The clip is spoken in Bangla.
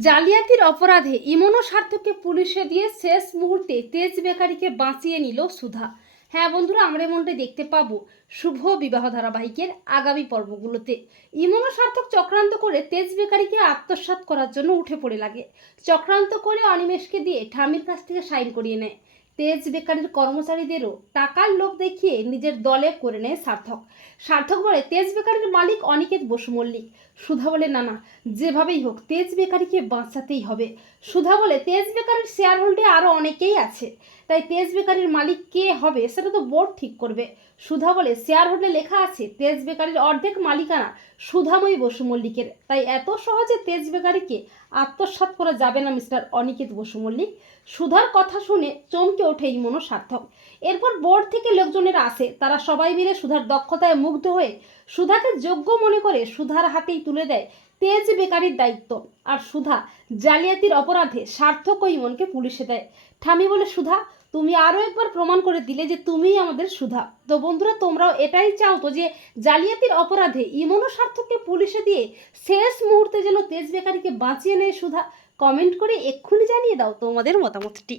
জালিয়াতির অপরাধে ইমনো সার্থককে পুলিশে দিয়ে শেষ মুহূর্তে তেজ বেকারিকে বাঁচিয়ে নিল সুধা। হ্যাঁ বন্ধুরা, আমরা এমনটাই দেখতে পাবো শুভ বিবাহ ধারাবাহিকের আগামী পর্বগুলোতে। ইমনো সার্থক চক্রান্ত করে তেজ বেকারিকে আত্মসাত করার জন্য উঠে পড়ে লাগে। চক্রান্ত করে অনিমেষকে দিয়ে ঠামির কাছ থেকে সাইন করিয়ে নেয়। তেজ বেকারির কর্মচারীদেরও টাকার লোভ দেখিয়ে নিজের দলে করে নেয় সার্থক। সার্থক বলে, তেজ বেকারির মালিক অনিকেত বসু মল্লিক। সুধা বলে, না না, যেভাবেই হোক, তেজ বেকারিকে বাঁচাতেই হবে। সুধা বলে, তেজ বেকারির শেয়ার হোল্ডে আরও অনেকেই আছে। তাই তেজ বেকারির মালিক কে হবে সেটা তো বোর্ড ঠিক করবে। সুধা বলে শেয়ার হোল্ডে লেখা আছে তেজ বেকারির অর্ধেক মালিকানা সুধাময়ী বসু মল্লিকের। তাই এত সহজে তেজ বেকারিকে আত্মসাৎ করা যাবে না মিস্টার অনিকেত বসু মল্লিক। সুধার কথা শুনে চমকে ওঠে ইমনো সার্থক এরপর বোর্ড থেকে লোকজনেরা আসে, তারা সবাই মিলে সুধার দক্ষতায় মুগ্ধ হয়ে সুধাকে যোগ্য মনে করে সুধার হাতেই তুলে দেয়। তেজ বেকারির দায়িত্ব। আর সুধা, জালিয়াতির অপরাধে সার্থক ইমনকে পুলিশে দেয়। ঠামি বলে, সুধা, তুমি আরও একবার প্রমাণ করে দিলে যে তুমিই আমাদের সুধা। তো বন্ধুরা, তোমরাও এটাই চাও তো যে জালিয়াতির অপরাধে ইমনও সার্থককে পুলিশে দিয়ে শেষ মুহূর্তে যেন তেজ বেকারিকে বাঁচিয়ে নেয় সুধা। কমেন্ট করে এক্ষুনি জানিয়ে দাও তোমাদের মতামতটি।